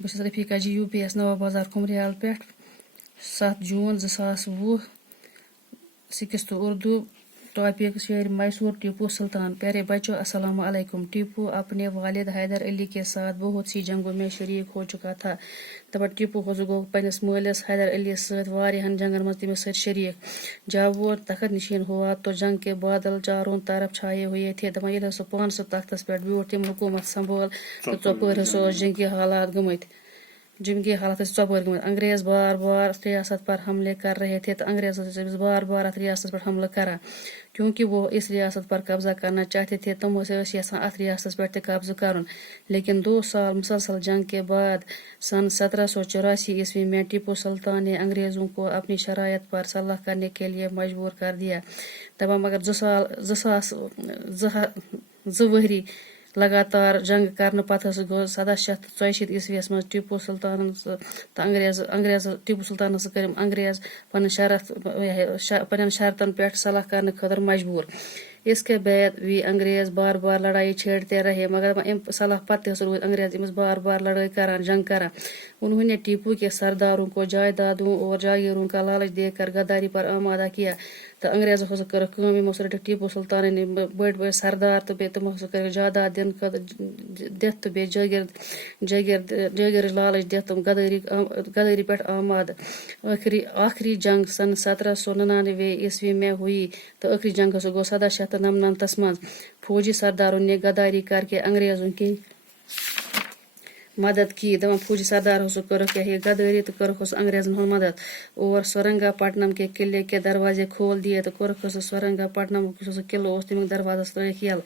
بہٕ چھَس رفیٖقہ جی UPS نواب بازار کُمریال پٮ۪ٹھ 7 جوٗن 2020 6th اردو ٹاپک شعر میسور ٹیپو سلطان پیارے بچوں السلام علیکم ٹیپو اپنے والد حیدر علی کے ساتھ بہت سی جنگوں میں شریک ہو چکا تھا دپان ٹیپو حظ گوٚو پننس مٲلِس حیدر علی سۭتۍ واریاہن جنگن منٛز تٔمِس سۭتۍ شریک جب وہ تخت نشین ہوا تو جنگ کے بادل چاروں طرف چھائے ہوئے تھے دپان ییٚلہِ سُہ پانہٕ سُہ تختس پٮ۪ٹھ بیوٗٹھ تٔمۍ حکوٗمت سنٛبھٲل تہٕ ژۄپٲرۍ سُہ اوس جنگی حالات ٲسۍ ژۄپٲرۍ گٔمٕتۍ انگریز بار بار ریاست پر حملے کر رہے تھے تو انگریز ٲسۍ أمِس بار بار اتھ ریاستس پٮ۪ٹھ حملہٕ کران کیونکہ وہ اس ریاست پر قبضہ کرنا چاہتے تھے تم ٲسۍ یژھان اتھ ریاستس پٮ۪ٹھ تہِ قبضہ کرُن لیکن 2 سال مسلسل جنگ کے بعد سن 1784 میں ٹیپو سلطان نے انگریزوں کو اپنی شرائط پر صلح کرنے کے لیے مجبور کر دیا دپان مگر 2 ؤری لگاتار جنگ کرنہٕ پتہٕ ہسا گوٚو 1764 منٛز ٹیپو سلطانس تہٕ ٹیپو سلطانس کٔرِم انگریز پننٮ۪ن شرطن پٮ۪ٹھ صلح کرنہٕ خٲطرٕ مجبور اس کے بعد بھی انگریز بار بار لڑائی چھیڑتے رہے مگر امہِ صلح پتہٕ تہِ ہسا روٗدۍ انگریز أمِس بار بار لڑٲے کران جنگ کران انہوں نے ٹیپو کے سرداروں کو جائیدادوں اور جاگیروں کا لالچ دے کر غداری پر آمادہ کیا تہٕ انگریزو ہسا کٔرٕکھ کٲم یِمو ہسا رٔٹِکھ ٹیپو سلطانن بٔڑۍ سردار تہٕ بیٚیہِ تِمو ہسا کٔرٕکھ جائیداد دِنہٕ خٲطرٕ دِتھ تہٕ بیٚیہِ جٲگیرٕچ لالچ دِتھ تِم غدٲری پٮ۪ٹھ آمادٕ آخری جنگ سن 1799 میں ہوئی تو آخری جنگ ہسا گوٚو 1799 منٛز فوجی سرداروں نے غداری کر کے انگریزوں کی مدد کی دپان فوجی سردار ہسا کٔرٕکھ یہ غدٲری تہٕ کٔرٕکھ ہس انگریزن ہُنٛد مدد اور سورنگا پٹنم کے قلعے کے دروازے کھول دیے تہٕ کوٚرُکھ ہسا سورنگا پٹنم یُس ہسا قلعہٕ اوس تمیُک دروازٕ ترٲیِکھ یلہٕ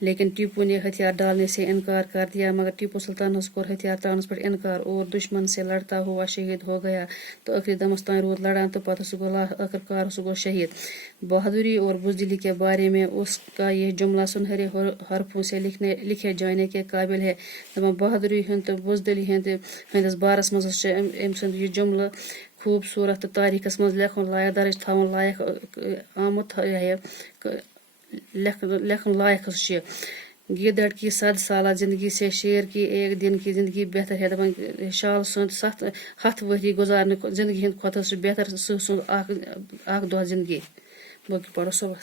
لیکن ٹیپو نے ہتھیار ڈالنے سے انکار کر دیا مگر ٹیپو سلطانس کوٚر ہتھیار ترٛاونس پٮ۪ٹھ انکار اور دشمن سے لڑتا ہوا شہید ہو گیا تو ٲخری دمس تام روٗد لڑان تہٕ پتہٕ سُہ گوٚو ٲخٕرکار سُہ گوٚو شہید بہادری اور بزدلی کے بارے میں اس کا یہ جملہ سنہرے حرفوں سے لکھے جانے کے قابل ہے دپان بہادری ہُنٛد تہٕ بزدلی ہٕنٛدِس بارس منٛز چھُ أمۍ سُنٛد یہِ جملہٕ خوٗبصوٗرت تہٕ تٲریٖخس منٛز لیکھُن لایق درج تھاوُن لایق آمُت لیکھُن لایق حظ چھُ گیدڑ کی 100 سالہ زندگی سے شیر کی 1 دن کی زندگی بہتر ہے دپان شال سُنٛد 100 ؤری گُزارنہٕ زندگی ہٕنٛدِ کھۄتہٕ حظ چھُ بہتر سٕہہ سُنٛد اکھ دۄہ زندگی باقٕے پرو صُبحس